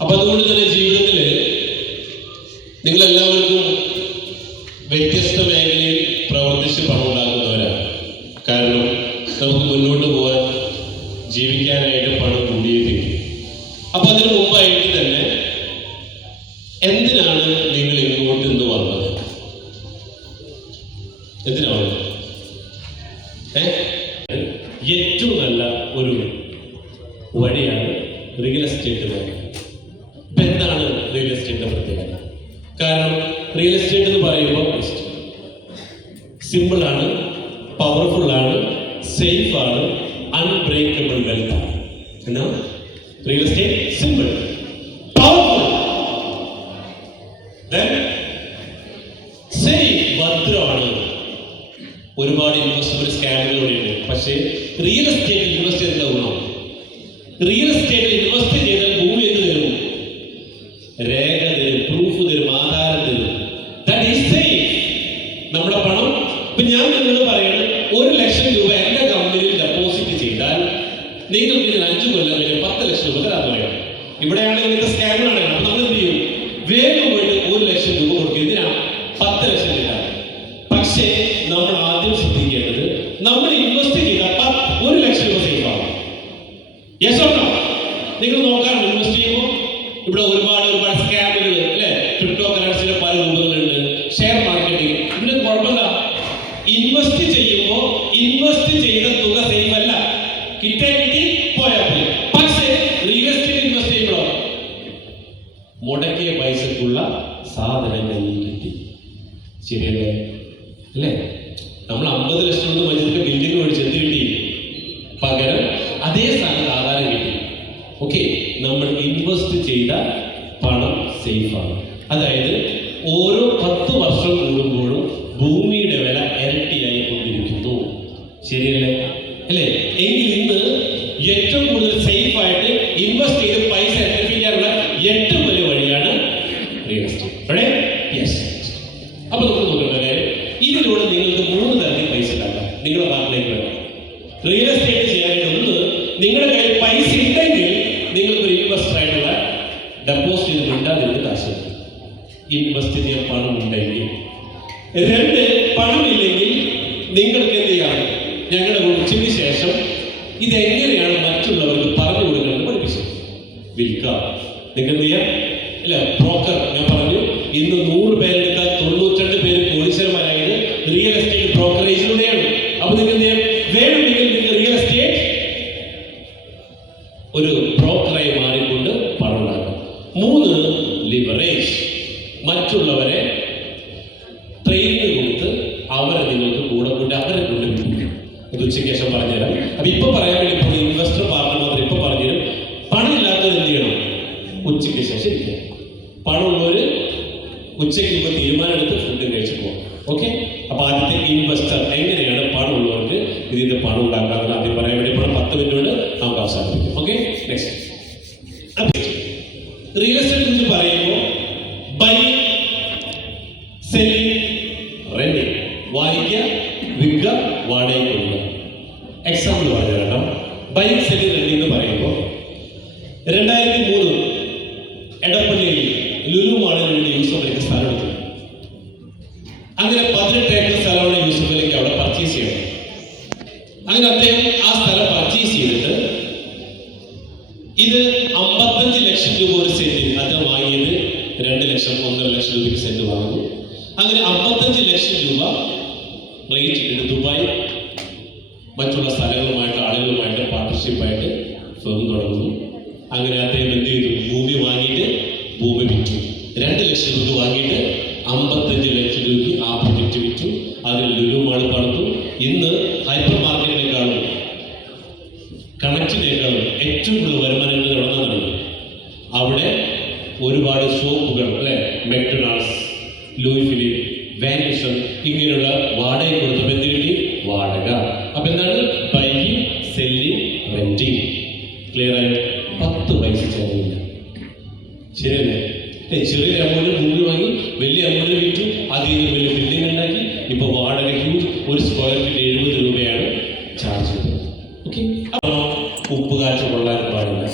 അപ്പം അതുകൊണ്ട് തന്നെ ജീവിതത്തിൽ നിങ്ങളെല്ലാവർക്കും വ്യത്യസ്ത മേഖലയിൽ പ്രവർത്തിച്ച് പണം ഉണ്ടാക്കുന്നവരാണ്. കാരണം നമുക്ക് മുന്നോട്ട് പോകാൻ, ജീവിക്കാനായിട്ട് പണം കൂടിയേ തീരും. അപ്പൊ അതിന് മുമ്പായിട്ട് തന്നെ എന്തിനാണ് നിങ്ങൾ ഇങ്ങോട്ട് ഇന്ന് വന്നത്? എന്തിനാണ്? ഏറ്റവും നല്ല ഒരു വഴിയാണ് റിയൽ എസ്റ്റേറ്റ് മേഖല. ഇപ്പൊ എന്താണ് റിയൽ എസ്റ്റേറ്റിന്റെ പ്രത്യേകത? കാരണം റിയൽ എസ്റ്റേറ്റ് എന്ന് പറയുമ്പോൾ സിമ്പിൾ ആണ്, പവർഫുൾ ആണ്, സേഫ് ആണ്, അൺബ്രേക്കബിൾ വെൽത്ത് ആണ്. എന്നാ real estate simple, powerful, safe, ഭദ്രമാണ്. ഒരുപാട് ഇൻവെസ്റ്റ്മെന്റ് സ്കാമുകളുണ്ട്. പക്ഷേ റിയൽ എസ്റ്റേറ്റിൽ ഇൻവെസ്റ്റ് ചെയ്ത ഗുണം, റിയൽ എസ്റ്റേറ്റിൽ ഇൻവെസ്റ്റ് ചെയ്താൽ ഭൂമി എന്ത് തരും? രേഖ തരും, പ്രൂഫ് തരും, ആധാരം തരും. That is safe. നമ്മുടെ പണം, ഇപ്പൊ ഞാൻ നിങ്ങളോട് പറയുന്നത് 1 ലക്ഷം രൂപ എന്റെ കമ്പനിയിൽ ഡെപ്പോസിറ്റ് ചെയ്താൽ നിങ്ങൾക്ക് ഇതിന് 5 കൊല്ലം കഴിഞ്ഞ് 10 ലക്ഷം രൂപ തരാൻ പറയാം. ഇവിടെയാണ് ഇങ്ങനത്തെ സ്കാമുകളാണ്. അപ്പൊ നമ്മൾ എന്ത് ചെയ്യും? വേഗം പോയിട്ട് 1 ലക്ഷം രൂപ കൊടുക്കും. ഇതിനാ 10 ലക്ഷം കിട്ടാൻ. പക്ഷേ നമ്മൾ ആദ്യം ശ്രദ്ധിക്കേണ്ടത്, നമ്മൾ ഇൻവെസ്റ്റ് ചെയ്ത 1 ലക്ഷം രൂപ സേഫ് ആണ്. Yes or no? നിങ്ങൾ നോക്കാറുണ്ട് ഇൻവെസ്റ്റ് ചെയ്യുമ്പോൾ ഇവിടെ ഒരുപാട് സ്കാമുകൾ അല്ലെ? ക്രിപ്റ്റോ കറൻസിയുടെ പല രൂപങ്ങളുണ്ട്, ഷെയർ മാർക്കറ്റിംഗ്. ഇതിന് കുഴപ്പമില്ല. ഇൻവെസ്റ്റ് ചെയ്യുമ്പോൾ ഇൻവെസ്റ്റ് ചെയ്ത തുക സേഫ് അല്ല. കിട്ടി പോയാൽ മതി. പക്ഷേ റിയൽ എസ്റ്റേറ്റ് ഇൻവെസ്റ്റ് ചെയ്യുമ്പോഴോ മുടക്കിയ പൈസക്കുള്ള സാധനം കയ്യിൽ കിട്ടി. ശരിയല്ലേ? അല്ലേ? നമ്മൾ 50 ലക്ഷം കൊണ്ട് മനുഷ്യർക്ക് ബിൽഡിംഗ് മേടിച്ച് എന്ത് കിട്ടി? പകരം അതേ സ്ഥാനത്ത് ആധാരം കിട്ടി. ഓക്കെ, നമ്മൾ ഇൻവെസ്റ്റ് ചെയ്ത പണം സേഫാണ്. അതായത് ഓരോ 10 വർഷം കൂടുമ്പോഴും ഭൂമിയുടെ വില ഇരട്ടിയായി കൊണ്ടിരിക്കുന്നു. ശരിയല്ലേ? അല്ലേ? എങ്കിൽ ഇന്ന് ഏറ്റവും കൂടുതൽ സേഫായിട്ട് ഇൻവെസ്റ്റ് ചെയ്ത് പൈസ എത്തിക്കാനുള്ള ഏറ്റവും വലിയ വഴിയാണ് റിയൽ എസ്റ്റേറ്റ്. യെസ്. അപ്പൊ നമുക്ക് നോക്കേണ്ട കാര്യം, ഇതിലൂടെ നിങ്ങൾക്ക് 3 തരത്തിൽ പൈസ ഉണ്ടാക്കാം. നിങ്ങളുടെ നാട്ടിലേക്ക് വേണം റിയൽ എസ്റ്റേറ്റ് ചെയ്യാനായിട്ട്. ഒന്ന്, നിങ്ങളുടെ കയ്യിൽ പൈസ ഉണ്ടെങ്കിൽ നിങ്ങൾക്ക് ഒരു ഇൻവെസ്റ്റർ ആയിട്ടുള്ള ഡെപ്പോസിറ്റ് ചെയ്ത് ഇണ്ടാതിരുന്ന് കാശ് കിട്ടും. ഇൻവെസ്റ്റ് ചെയ്യാൻ പണം ഉണ്ടെങ്കിൽ. 2, പണമില്ലെങ്കിൽ നിങ്ങൾക്ക് എന്ത് ചെയ്യാം? ഞങ്ങളുടെ ഉച്ചയ്ക്ക് ശേഷം ഇതെങ്ങനെയാണ് മറ്റുള്ളവർക്ക് പറഞ്ഞു കൊടുക്കുന്നത് പഠിപ്പിച്ചു. വിൽക്കാം. നിങ്ങൾ എന്ത് ചെയ്യാം? അല്ല, ബ്രോക്കർ ഞാൻ പറഞ്ഞു, ഇന്ന് 100 പേരെടുത്താൽ 92 പേര് കോടീശ്വരന്മാരായത് റിയൽ എസ്റ്റേറ്റ് ബ്രോക്കറേജിലൂടെയാണ്. അപ്പൊ നിങ്ങൾ എന്ത് ചെയ്യാം? വേണമെങ്കിൽ നിങ്ങൾ റിയൽ എസ്റ്റേറ്റ് ഒരു ബ്രോക്കറായി മാറിക്കൊണ്ട് പണം ഉണ്ടാക്കാം. 3, ലിവറേജ്. മറ്റുള്ളവരെ ട്രെയിനിങ് കൊടുത്ത് അവരെ നിങ്ങൾക്ക് കൂടെ കൊണ്ട് അവരെ കൊണ്ട് വിൽപ്പിക്കും. ഇത് ഉച്ചയ്ക്ക് ശേഷം പറഞ്ഞുതരാം. അപ്പൊ ഇപ്പൊ പറയാൻ വേണ്ടി ഇപ്പോൾ ഇൻവെസ്റ്റർ പാർട്ണർ മാത്രം ഇപ്പൊ പറഞ്ഞുതരും. പണം ഇല്ലാത്തവർ എന്ത് ചെയ്യണം? ഉച്ചയ്ക്ക് ശേഷം ഇരിക്കണം. പണമുള്ളവര് ഉച്ചയ്ക്ക് മുമ്പ് തീരുമാനം എടുത്ത് ഫുഡ് കഴിച്ചു പോകും. ഓക്കെ. അപ്പൊ ആദ്യത്തെ ഇൻവെസ്റ്റർ എങ്ങനെയാണ് പണമുള്ളവർക്ക് ഇതിന്റെ പണം ഉണ്ടാക്കാമെന്ന് ആദ്യം പറയാൻ വേണ്ടി 10 മിനിറ്റ് കൊണ്ട് നമുക്ക് അവസാനിപ്പിക്കും. ഓക്കെ. നെക്സ്റ്റ്, റിയൽ എസ്റ്റേറ്റ് കുറിച്ച് പറയുമ്പോൾ ബൈ, സെല്ലിംഗ്, റെന്റിങ്. വാങ്ങിക്കുക, വിൽക്കുക, വാടക കൊടുക്കുക. എക്സാമ്പിൾ പറഞ്ഞു കേട്ടോ. ബൈ, സെല്ലിംഗ്, റെന്റിങ് എന്ന് പറയുമ്പോൾ 2003 എടപ്പള്ളിയിൽ ലുലു മാളിന് വേണ്ടി യൂസഫ് അലിക്ക് സ്ഥലം എടുത്തു. അങ്ങനെ 18 ഏക്കർ സ്ഥലമാണ് യൂസഫ് അലിക്ക് അവിടെ പർച്ചേസ് ചെയ്യണം. അങ്ങനെ അദ്ദേഹം ആ സ്ഥലം പർച്ചേസ് ചെയ്തിട്ട് ഇത് 55 ലക്ഷം രൂപ ഒരു സെന്റിന്. അദ്ദേഹം വാങ്ങിയത് 2 ലക്ഷം 1.5 ലക്ഷം രൂപയ്ക്ക് സെന്റ് വാങ്ങുന്നു. അങ്ങനെ 55 ലക്ഷം രൂപ റേറ്റ് ഇട്ടിട്ട് ദുബായ് മറ്റുള്ള സ്ഥലങ്ങളുമായിട്ട് ആളുകളുമായിട്ട് പാർട്ണർഷിപ്പായിട്ട് ഫേം തുടങ്ങുന്നു. അങ്ങനെ അദ്ദേഹം എന്ത് ചെയ്തു? ഭൂമി വാങ്ങിയിട്ട് ഭൂമി വിറ്റു. 2 ലക്ഷം രൂപ വാങ്ങിയിട്ട് 55 ലക്ഷം രൂപയ്ക്ക് ആ പ്രൊജക്റ്റ് വിറ്റു. അതിൽ ലുലു മാൾ പണിതു. ഇന്ന് ഹൈപ്പർ മാർക്കറ്റിനേക്കാളും കണക്റ്റിനേക്കാളും ഏറ്റവും കൂടുതൽ വരുമാനങ്ങൾ നടന്നതാണ്. അവിടെ ഒരുപാട് ഷോപ്പുകൾ, അല്ലെ, മെക്ഡൊണാൾഡ്സ്, ലൂയി ഫിലിപ്പ്, വാനിഷൻ, ഇങ്ങനെയുള്ള വാടക കൊടുത്തപ്പോൾ എന്ത് കിട്ടി? വാടക. അപ്പൊ എന്താണ്? Buying, selling, renting. ക്ലിയർ ആയോ? 10 പൈസ ചെലവില്ല. ശരിയല്ലേ? ചെറിയ എമൗണ്ട് ഭൂമി വാങ്ങി വലിയ എമൗണ്ട് വിറ്റു. അതിൽ നിന്ന് വലിയ ബിൽഡിംഗ് ഉണ്ടാക്കി. ഇപ്പൊ വാടക ഹ്യൂജ്. 1 സ്ക്വയർ ഫീറ്റ് 70 രൂപയാണ് ചാർജ് ചെയ്തത്. ഓക്കെ. അപ്പൊ ഉപ്പ് കാറ്റ് കൊള്ളാൻ പാടില്ല.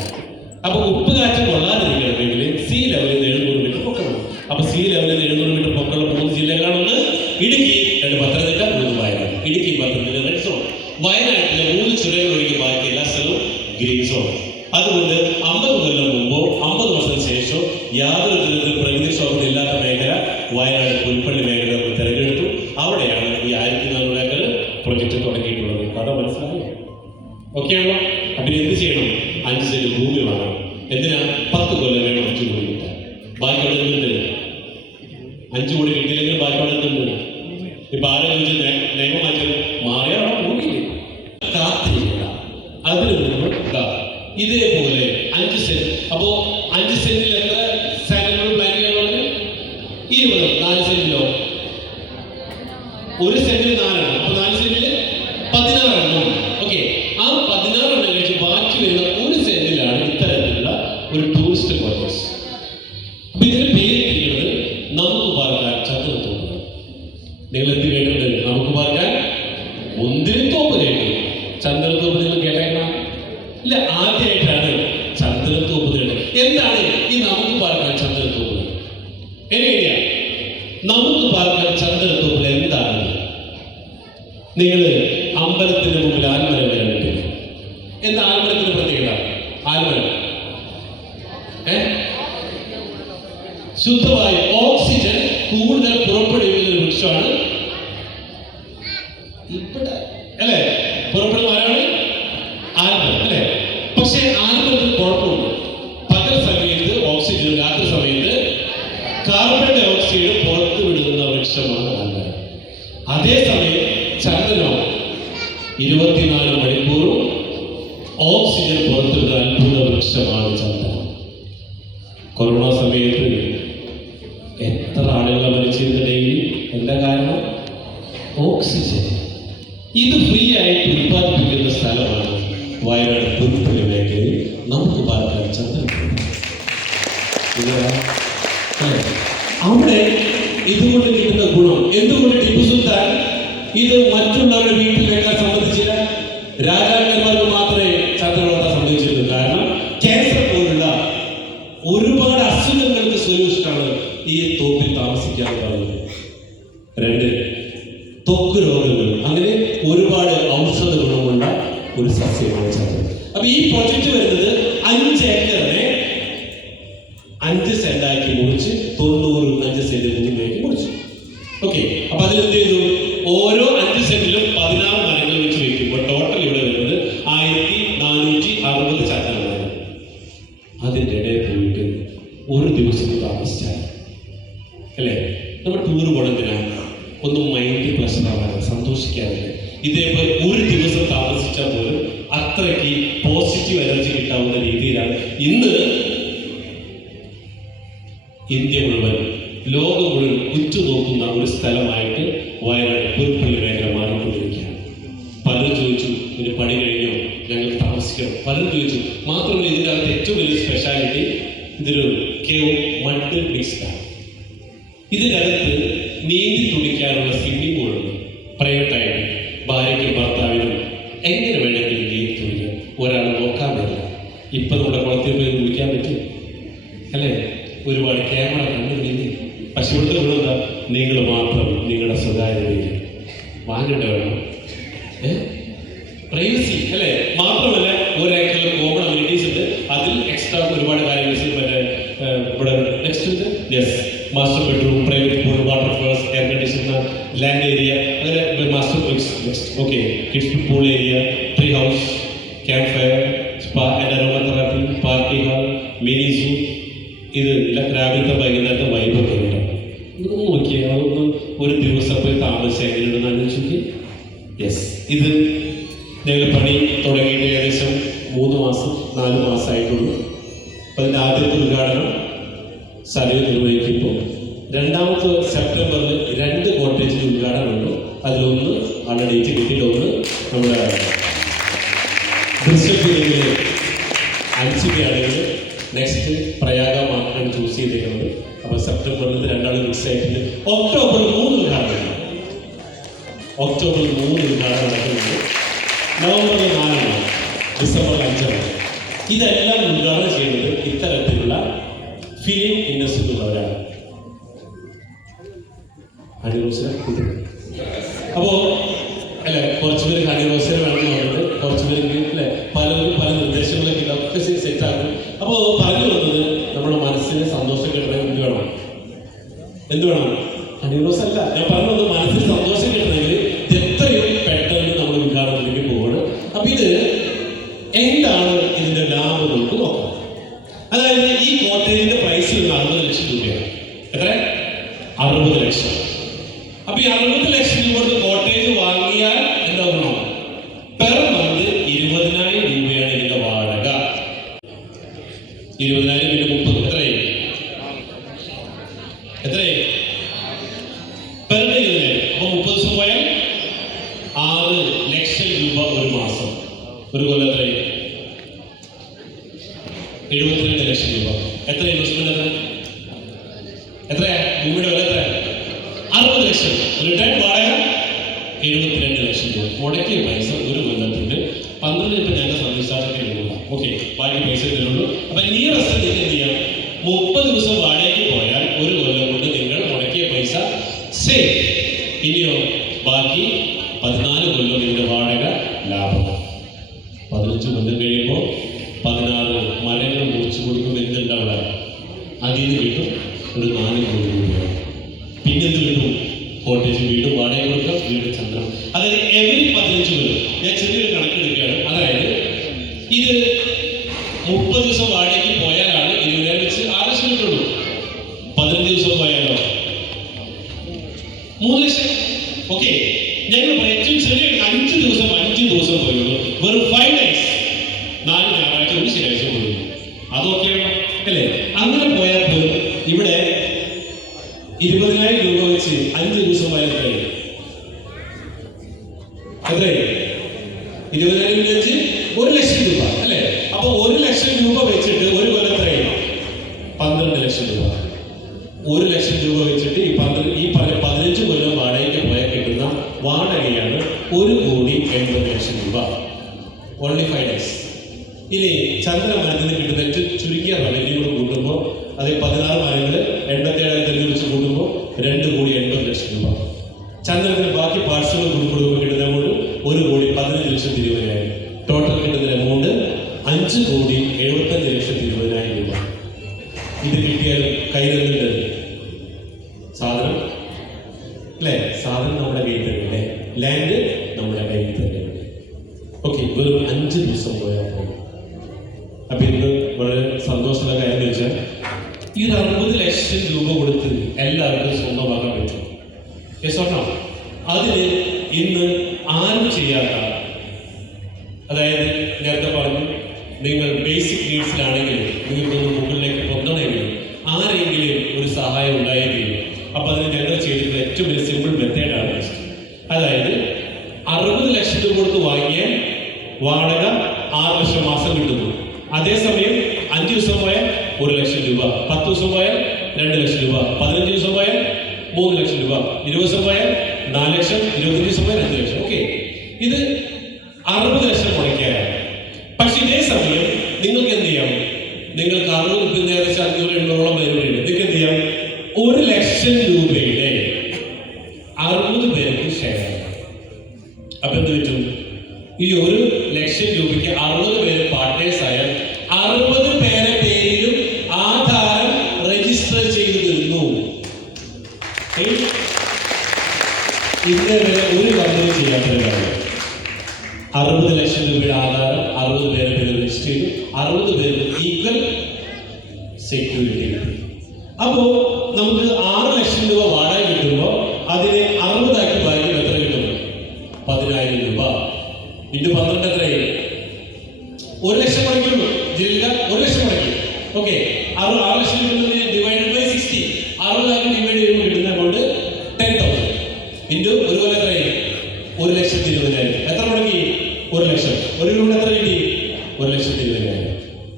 അപ്പൊ ഉപ്പ് കാറ്റ് കൊള്ളാതിരിക്കണമെങ്കിൽ സീ ലെവലിൽ 700 മീറ്റർ പൊക്കണം. അപ്പൊ സീ ലെവലിൽ 700 മീറ്റർ പൊക്കമുള്ള 3 ജില്ലകളാണ്. ഒന്ന് ഇടുക്കി, 2 പത്തനംതിട്ട, 3 വയനാട്. Idukki, Pathanamthitta red zone. വയനാട്ടിലെ 3 ചുരങ്ങൾ ഒഴികെ ബാക്കി എല്ലാ സ്ഥലവും ഗ്രീൻ സോൺ. അതുകൊണ്ട് 50 കൊല്ലം മുമ്പോ 50 വർഷത്തിന് ശേഷം യാതൊരു തരത്തിലും പ്രകൃതിക്ഷോഭം ഇല്ലാത്ത മേഖല വയനാട് പുൽപ്പള്ളി മേഖല നമ്മൾ തിരഞ്ഞെടുത്തു. അവിടെയാണ് ഈ 1400 ഏക്കർ പ്രൊജക്ട് തുടങ്ങിയിട്ടുള്ളത്. കഥ മനസ്സിലായോ? ഓക്കെ ആണോ? അപ്പൊ എന്ത് ചെയ്യണം? 5 സെന്റ് ഭൂമി വേണം. എന്തിനാ? 10 കൊല്ലം വേണം 5 കോടി കിട്ടാൻ. ബാക്കി അവിടെ നിന്നുണ്ട്. 5 കോടി കിട്ടിയില്ലെങ്കിൽ ബാക്കി അവിടെ നിന്നുണ്ട്. ഇപ്പൊ ആരെ ചോദിച്ചാൽ നിയമം മാറ്റം മാറിയാൽ അവിടെ ഭൂമിയില്ല. കാത്തിരിക്കുക. അതിന് മുമ്പ് ഇതേപോലെ 5 സെന്റ്. അപ്പോ 5 സെന്റിൽ എത്ര സാധനങ്ങൾ പ്ലാൻ ചെയ്യാനുള്ളത്? 20. 4 സെന്റിലോ? 1 സെന്റിൽ 4 എണ്ണം. അപ്പൊ 4 സെന്റിൽ 16 എണ്ണം. ഓക്കെ. ആ 16 എണ്ണം കഴിച്ച് ബാക്കി വരുന്ന 1 സെന്റിലാണ് ഇത്തരത്തിലുള്ള ഒരു ടൂറിസ്റ്റ് കോട്ടേജ്. അപ്പൊ ഇതിന്റെ പേരിട്ടിരിക്കുന്നത് നമുക്ക് പാർക്കാൻ ചന്ദ്രത്തോപ്പ്. നിങ്ങൾ എന്ത് കേട്ടിട്ടുണ്ട്? നമുക്ക് പാർക്കാൻ മുന്തിരിത്തോപ്പ് കേട്ടു. ചന്ദ്രത്തോപ്പ് നിങ്ങൾ കേട്ടേക്കണം? ഇല്ല, ആദ്യമായിട്ടാണ് ചന്ദ്രത്തോപ്പ് കേട്ടത്. എന്താണ് ഈ നമുക്ക് പാർക്കാൻ ചന്ദ്രത്തോപ്പ്? എങ്ങനെയാ നമുക്ക് പാർക്കാൻ ചന്ദ്രത്തോപ്പിൽ എന്താണ്? നിങ്ങൾ അമ്പലത്തിന് മുമ്പിൽ ആൽമരം കണ്ടിട്ടില്ല? എന്താ ആൽമരത്തിന് പ്രത്യേകത? ആൽമരം ശുദ്ധമായ ഓക്സിജൻ കൂടുതൽ പുറപ്പെടുവിക്കുന്ന ഒരു വൃക്ഷമാണ്. ഇവിടെ അല്ലെ പുറപ്പെടുന്ന ആരാണ്? ആൽമരം, അല്ലെ? പക്ഷേ ആൽമരത്തിന് കുഴപ്പമുണ്ട്. പകൽ സമയത്ത് ഓക്സിജൻ, രാത്രി സമയത്ത് കാർബൺ ഡൈ ഓക്സൈഡ് പുറത്തു വിടുന്ന വൃക്ഷമാണ് ആൽമരം. അതേസമയം ചന്ദനോ 24 മണിക്കൂറും ഓക്സിജൻ പുറത്തുവിടുന്ന അത്ഭുത വൃക്ഷമാണ് ചന്ദനം. കൊറോണ സമയത്ത് എത്ര ആളുകളെ മരിച്ചിട്ടുണ്ടെങ്കിൽ എന്താ കാരണം? ഓക്സിജൻ. ഇത് ഫ്രീ ആയിട്ട് ഉത്പാദിപ്പിക്കുന്ന സ്ഥലമാണ് വയനാട് പുൽപ്പള്ളി മേഖലയിൽ നമുക്ക് പാർക്കാൻ ചന്ദ്രൻ. അവിടെ ഇതുകൊണ്ട് കിട്ടുന്ന ഗുണം എന്തുകൊണ്ട് ടിപ്പു സുൽത്താൻ ഇത് മറ്റുള്ളവരുടെ വീട്ടിൽ വെക്കാൻ സമ്മതിച്ചില്ല? രാജാക്കന്മാർക്ക് മാത്രമേ ചന്ദ്രൻ വളർത്താൻ സമ്മതിച്ചിരുന്നു. കാരണം ക്യാൻസർ പോലുള്ള ഒരുപാട് അസുഖങ്ങൾക്ക് സൊല്യൂഷനാണ് ഈ തോപ്പിൽ താമസിക്കാൻ പറയുന്നത്. 2 ത്വക്ക് രോഗങ്ങൾ, അങ്ങനെ ഒരുപാട് ഔഷധ ഗുണമുള്ള ഒരു സസ്യമാണ് ചന്ദ്രൻ. അപ്പൊ ഈ പ്രൊജക്ട് വരുന്നത് 5 ഏക്കറിനെ 5 സെന്റാക്കി മുറിച്ച് 95 സെന്റ് ഭൂമിയാക്കി മുറിച്ചു. ഓക്കെ, അപ്പൊ അതിലെന്ത് ചെയ്തു? ഓരോ 5 സെന്റിലും 16 മരങ്ങൾ വെച്ച് വെക്കുമ്പോൾ ടോട്ടൽ ഇവിടെ വരുന്നത് 1460 ചന്ദ്രന്മാർ. അതിൻ്റെ ഇടയിൽ പോയിട്ട് ഒരു ദിവസം താമസിച്ചാൽ അല്ലേ? നമ്മൾ ടൂർ പോകണത്തിനാണ് ഒന്ന് മൈൻഡ് പ്ലസ് ആവാൻ, സന്തോഷിക്കാറില്ല. ഇതേപോലെ ഒരു ദിവസം താമസിച്ചാൽ പോലും അത്രയ്ക്ക് പോസിറ്റീവ് എനർജി കിട്ടാവുന്ന രീതിയിലാണ് ഇന്ന് ഇന്ത്യ മുഴുവൻ, ലോകം മുഴുവൻ ഉറ്റുനോക്കുന്ന ഒരു സ്ഥലമായിട്ട് വയനാട് പുൽപ്പള്ളി മേഖല മാറിക്കൊണ്ടിരിക്കുകയാണ്. പലരും ചോദിച്ചു, ഇതിന് പണി കഴിഞ്ഞോ, ഞങ്ങൾ താമസിക്കണം, പലരും ചോദിച്ചു. മാത്രമല്ല, ഇതിനകത്ത് ഏറ്റവും വലിയ സ്പെഷ്യാലിറ്റി ഇതൊരു കേവ് മഡ് മിക്സ്ഡാണ്. ഇതിനകത്ത് നീന്തി തുടിക്കാനുള്ള സ്വിമ്മിംഗ് പൂളുണ്ട്. പ്രൈവറ്റായിട്ട് ഭാര്യയ്ക്കും ഭർത്താവിനും എങ്ങനെ വേണമെങ്കിലും നീന്തി തുടിക്കാം, ഒരാൾ നോക്കാൻ പറ്റില്ല. ഇപ്പം നമ്മുടെ കുളത്തിൽ പോയി കുളിക്കാൻ പറ്റും അല്ലേ? ഒരുപാട് ക്യാമറ കണ്ടുപിടിക്കും. പക്ഷെ ഇവിടുത്തെ ഗുണം എന്താ? നിങ്ങൾ മാത്രം നിങ്ങളുടെ സ്വകാര്യതയിൽ വാങ്ങേണ്ട വേണം, പ്രൈവസി അല്ലേ? മാത്രമല്ല, ഒരേക്കറിൽ കോമൺ അമ്യൂണിറ്റീസ് ഉണ്ട്, അതിൽ എക്സ്ട്രാ ഒരുപാട് കാര്യങ്ങൾ. മറ്റേ ഇവിടെ next yes master bedroom, private pool, waterfalls, air conditioner, land area, അങ്ങനെ master next. Okay, kids pool area, tree house, campfire, spa and aromatherapy, party hall, mini zoo. ഇത് രാവിലത്തെ വൈകുന്നേരത്തെ വൈബൊക്കെ ഉണ്ട്. ഇതൊന്ന് നോക്കിയാൽ അതൊന്ന് ഒരു ദിവസം പോയി താമസിച്ച് എങ്ങനെയുണ്ടെന്ന് ആലോചിച്ച്. യെസ്, ഇത് ഞങ്ങൾ പണി തുടങ്ങിയിട്ട് ഏകദേശം 3 മാസം 4 മാസമായിട്ടുള്ളൂ. അപ്പം അതിൻ്റെ ആദ്യത്തെ ഉദ്ഘാടനം സഭയിൽ നിർവഹിക്കുമ്പോൾ 2ാമത്തെ സെപ്റ്റംബറിൽ 2 കോട്ടേജിൻ്റെ ഉദ്ഘാടനമുണ്ട്. അതിലൊന്ന് ആളുടെ ഡേറ്റ് കിട്ടിയിട്ട് ഒന്ന് നമ്മുടെ ദൃശ്യത്തിലെ 5 ആണെങ്കിൽ നെക്സ്റ്റ് പ്രയാഗ മാത്രമാണ് ചൂസ് ചെയ്തിരിക്കുന്നത്. അപ്പോൾ സെപ്റ്റംബറിൽ 2 മിക്സ് ആയിട്ടുണ്ട്. ഒക്ടോബർ 3 ഉദ്ഘാടനം, ഒക്ടോബർ 3 ഉദ്ഘാടനം നടക്കുന്നുണ്ട്. നവംബർ 4 ഡിസംബർ 5 ഇതെല്ലാം ഉദ്ഘാടനം ചെയ്യുന്നത് ഇത്തരത്തിലുള്ള ഫിലിം ഇൻഡസ്ട്രിയിലുള്ളവരാണ്. അപ്പോ അല്ലെ, കുറച്ച് പേര് ഹണിറോസിനെ വേണമെന്ന് പറഞ്ഞിട്ട് കുറച്ച് പേർക്ക് അല്ലെ പലരും പല നിർദ്ദേശങ്ങളൊക്കെ ഒക്കെ സെറ്റാക്കും. അപ്പോൾ പറഞ്ഞു വന്നത് നമ്മുടെ മനസ്സിന് സന്തോഷം കിട്ടണമെങ്കിൽ എന്ത് വേണം? ഹണിറോസ് അല്ല ഞാൻ പറഞ്ഞത്. മനസ്സിന് സന്തോഷം കിട്ടണമെങ്കിൽ എത്രയും പെട്ടെന്ന് നമ്മൾ ഉദ്ഘാടനത്തിലേക്ക് പോകണം. അപ്പൊ ഇത് എന്താണ് ഇതിന്റെ ലാഭം നമുക്ക് നോക്കാം. അതായത് ഈ കോട്ടേജിന്റെ പ്രൈസ് 60 ലക്ഷം രൂപയാണ്. എത്ര? 60 ലക്ഷം. അപ്പൊ ഈ 60 ലക്ഷം രൂപ കോട്ടേജ് വാങ്ങിയാൽ എന്താ ഗുണം? പെർ മന്ത് 20,000 രൂപയാണ് ഇതിന്റെ വാടക. 20,000 പിന്നെ 30 എത്രയായി? Per day 20,000. അപ്പൊ 30 ദിവസം പോയാൽ 6 ലക്ഷം രൂപ ഒരു മാസം. ഒരു കൊല്ലം എത്രയായി? 72 ലക്ഷം രൂപ. എത്ര ഇൻവെസ്റ്റ്മെന്റ്? എത്രയാ ഭൂമിയുടെ വില? എത്ര? 60 ലക്ഷം. റിട്ടേൺ വാടക 72 ലക്ഷം രൂപ. മുടക്കിയ പൈസ ഒരു കൊല്ലത്തിന്റെ 12 ഇപ്പം ഞങ്ങളുടെ സംസ്ഥാനത്തിൽ കൊടുക്കാം. ഓക്കെ, ബാക്കി പൈസ തരുള്ളൂ. അപ്പൊ നിയറസ്റ്റ് നിങ്ങൾ എന്ത് ചെയ്യാം? 30 ദിവസം വാടകയ്ക്ക് പോയാൽ ഒരു കൊല്ലം കൊണ്ട് നിങ്ങൾ മുടക്കിയ പൈസ സേവ്. ഇനിയോ ബാക്കി 14 കൊല്ലം ഇതിന്റെ വാടക ലാഭം. 15 കൊല്ലം കഴിയുമ്പോൾ 16 മരങ്ങൾ മുറിച്ചു കൊടുക്കുമ്പോൾ എന്തുണ്ടാവില്ല? അതിൽ നിന്ന് കിട്ടും ഒരു 4 കോടി രൂപ. പിന്നെന്ത് കിട്ടും? കോട്ടേജ് വീട് വാടക കൊടുക്കാം, വീട് ചന്ദ്രം. അതായത് എവരി 15 കൊല്ലം. ഞാൻ ചെറിയൊരു കണക്കെടുക്കുകയാണ്. അതായത് ഇത് 30 ദിവസം വാടകയ്ക്ക് പോയാലാണ് 20,000 വെച്ച് 6 ലക്ഷം കിട്ടുള്ളൂ. 15 ദിവസം പോയാലോ 3 ലക്ഷം. ഓക്കെ, ഞങ്ങൾ ഏറ്റവും ചെറിയ 5 ദിവസം പോയുള്ളൂ. വെറും 5 days, 4 ഞായറാഴ്ച ഒരു ശനിയാഴ്ച പോയി. അതൊക്കെയാണ് അല്ലേ? അങ്ങനെ പോയാൽ പോലും ഇവിടെ 20,000 രൂപ വെച്ച് 5 ദിവസം പോയാൽ എത്രയായി? 20,000 രൂപ വെച്ച് 1 ലക്ഷം രൂപ അല്ലേ? അപ്പൊ 1 ലക്ഷം രൂപ വെച്ചിട്ട് ഒരു കൊല്ലം എത്രയായി? 12 ലക്ഷം രൂപ. 1 ലക്ഷം രൂപ വെച്ചിട്ട് ഈ പറഞ്ഞ 15 കൊല്ലം ഓൺലി 5 days. ഇനി ചന്ദ്രമരത്തിന് കിട്ടുന്ന ഏറ്റവും ചുരുങ്ങിയ റവന്യൂ കൂട്ടുമ്പോൾ അത് 16 മരങ്ങൾ 87,000 വെച്ച് കൂട്ടുമ്പോൾ 2,80,00,000 രൂപ. ചന്ദ്രത്തിന് ബാക്കി പാർട്സുകൾ കൊടുക്കുമ്പോൾ കിട്ടുന്ന എമൗണ്ട് 1,15,20,000. ടോട്ടൽ കിട്ടുന്ന എമൗണ്ട് 5,75,20,000 രൂപ. ഇത് കിട്ടിയാലും കയ്യിലുണ്ട് സാധനം അല്ലേ? സാധനം നമ്മുടെ കയ്യിൽ തന്നെയല്ലേ? ലാൻഡ് നമ്മുടെ കയ്യിൽ തന്നെയാണ്. ഓക്കെ, വെറും 5 ദിവസം പോയാൽ പോകും. അപ്പൊ ഇന്ന് വളരെ സന്തോഷമുള്ള കാര്യം എന്ന് വെച്ചാൽ ഈ 60 ലക്ഷം രൂപ കൊടുത്ത് എല്ലാവർക്കും സ്വന്തമാക്കാൻ പറ്റും. യെസോട്ടോ അതിന് ഇന്ന് ആരും ചെയ്യാത്ത, അതായത് നേരത്തെ പറഞ്ഞു നിങ്ങൾ ബേസിക് നീഡ്സിലാണെങ്കിൽ നിങ്ങൾക്കൊന്ന് മുകളിലേക്ക് പൊന്തണമെങ്കിൽ ആരെങ്കിലും ഒരു സഹായം ഉണ്ടായിരിക്കും. അപ്പൊ അതിന് ഞങ്ങൾ ചെയ്തിട്ടുള്ള ഏറ്റവും വലിയ സിമ്പിൾ മെത്തേഡാണ്. അതായത് 60 ലക്ഷം രൂപ കൊടുത്ത് വാങ്ങിയ വാടക 6 ലക്ഷം മാസം കിട്ടുന്നു. അതേസമയം 5 ദിവസം പോയാൽ 1 ലക്ഷം രൂപ, 10 ദിവസം പോയാൽ 2 ലക്ഷം രൂപ, 15 ദിവസം പോയാൽ 3 ലക്ഷം രൂപ, 20 ദിവസം പോയാൽ 4 ലക്ഷം, 25 ദിവസം പോയാൽ 5 ലക്ഷം. ഓക്കെ, ഇത് 60 ലക്ഷം മുടക്കിയാണ്. പക്ഷെ ഇതേ സമയം നിങ്ങൾക്ക് എന്ത് ചെയ്യാം? നിങ്ങൾക്ക് 60 ഏകദേശം 500-800 പേരുണ്ട്. നിങ്ങൾക്ക് എന്ത് ചെയ്യാം? 1 ലക്ഷം രൂപയുടെ 60 പേർക്ക് ഷെയർ. അപ്പൊ എന്ത് പറ്റും? ഈ 1 ലക്ഷം രൂപയ്ക്ക് 60 പേര് പാർട്ട്നേഴ്സ് ആയാൽ 60 പേരെ പേരിലും ആധാരം രജിസ്റ്റർ ചെയ്തു തരുന്നു. ഇതിന്റെ വില ഒരു കമ്പനി ചെയ്യാത്തവരാണ്. 60 ലക്ഷം രൂപയുടെ ആധാരം 60 പേരെ പേര് രജിസ്റ്റർ ചെയ്തു. 60 പേർക്ക് ഈക്വൽ സെക്യൂരിറ്റി കിട്ടും. അപ്പോ നമുക്ക് 6 ലക്ഷം രൂപ വാടക കിട്ടുമ്പോൾ അതിനെ 60 ആക്കി ഭാഗ്യം എത്ര കിട്ടും? 10,000 രൂപ. ഇന്ന് 12 എത്രയായി? 1 ലക്ഷം മുടക്കുള്ളൂ. ജില്ല 1 ലക്ഷം മുടക്കി. ഓക്കെ, 6 ലക്ഷം കിട്ടുന്നത് ഡിവൈഡഡ് ബൈ 60. 60 ഡിവൈഡ് ചെയ്യുമ്പോൾ കിട്ടുന്ന എമൗണ്ട് 10,000 ഇൻറ്റു ഒരു കൊല്ലം എത്രയായി? 1,20,000. എത്ര മുടക്കി? 1 ലക്ഷം. ഒരു രൂപ എത്ര കിട്ടി? 1,20,000.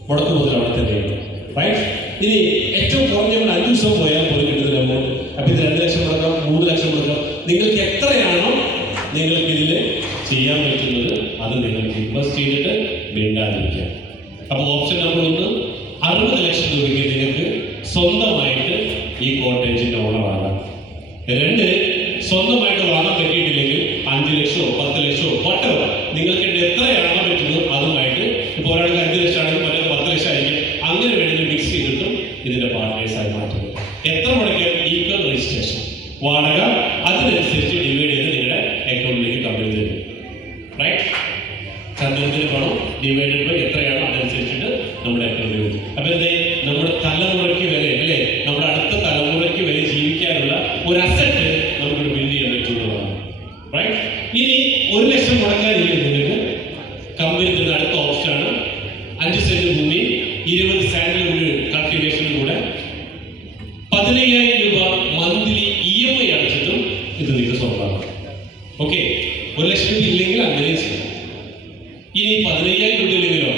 മുടക്ക് മുതൽ അവിടെ തന്നെയാണ്. റൈറ്റ്. ഇനി ഏറ്റവും കുറഞ്ഞ 5 ദിവസം പോയാൽ പോലും കിട്ടുന്ന എമൗണ്ട്. അപ്പൊ ഇത് 2 ലക്ഷം മുടക്കാം, 3 ലക്ഷം മുടക്കാം. നിങ്ങൾക്ക് എത്രയാണോ നിങ്ങൾക്ക് ഇതിൽ ചെയ്യാൻ പറ്റുന്നത് അത് നിങ്ങൾക്ക് ഇൻവെസ്റ്റ് ചെയ്തിട്ട് വീണ്ടാതിരിക്കാം. അപ്പൊ ഓപ്ഷൻ നമ്പർ 1, 60 ലക്ഷം രൂപയ്ക്ക് നിങ്ങൾക്ക് സ്വന്തമായിട്ട് ഈ കോട്ടേജിന്റെ ഓണറാകാം. 2, സ്വന്തമായിട്ട് വാങ്ങാൻ പറ്റിയിട്ടില്ലെങ്കിൽ 5 ലക്ഷമോ 10 ലക്ഷമോ വട്ടവോ നിങ്ങൾക്ക് എത്രയാണോ പറ്റുന്നത് അതുമായിട്ട്, ഇപ്പോൾ ഒരാൾക്ക് 5 ലക്ഷം ആണെങ്കിൽ മറ്റൊരു 10 ലക്ഷം ആയിരിക്കും, അങ്ങനെ വേണമെങ്കിൽ മിക്സ് ചെയ്തിട്ടും ഇതിന്റെ പാർട്ട്നേഴ്സായി മാറ്റുന്നത്. എത്ര മുടക്കിയാൽ ഈക്വൽ രജിസ്ട്രേഷൻ വാടക അതിനനുസരിച്ച് ഡിവൈഡ് ചെയ്ത് നിങ്ങളുടെ അക്കൗണ്ടിലേക്ക് കമ്പനി തരും. റൈറ്റ്. ചന്ദ്രത്തിന് പണം ഡിവൈഡഡ് ബൈ എത്രയാണോ അതനുസരിച്ചിട്ട് നമ്മുടെ അക്കൗണ്ടിൽ വരും. അപ്പൊ എന്തേ നമ്മുടെ തലമുറയ്ക്ക് വരെ അല്ലേ, നമ്മുടെ അടുത്ത തലമുറയ്ക്ക് വരെ ജീവിക്കാനുള്ള ഒരു അസറ്റ് നമുക്ക് ബിൽഡ് ചെയ്യാൻ പറ്റുന്നതാണ്. റൈറ്റ്. ഇനി 1 ലക്ഷം മുടക്കാനിരിക്കുന്നതിന് കമ്പനി തരുന്ന അടുത്ത ഓപ്ഷനാണ് 5 സെന്റ് ഭൂമി 20 സാൻഡിൽ കൾട്ടിവേഷനും കൂടെ 15,000 രൂപ മന്ത്ലി EMI അടച്ചിട്ടും ഇത് നിങ്ങൾക്ക് സ്വന്തമാക്കാം. ഓക്കെ, 1 ലക്ഷം രൂപ ഇല്ലെങ്കിൽ അങ്ങനെ ചെയ്യാം. ഇനി 15,000 രൂപ ഇല്ലെങ്കിലോ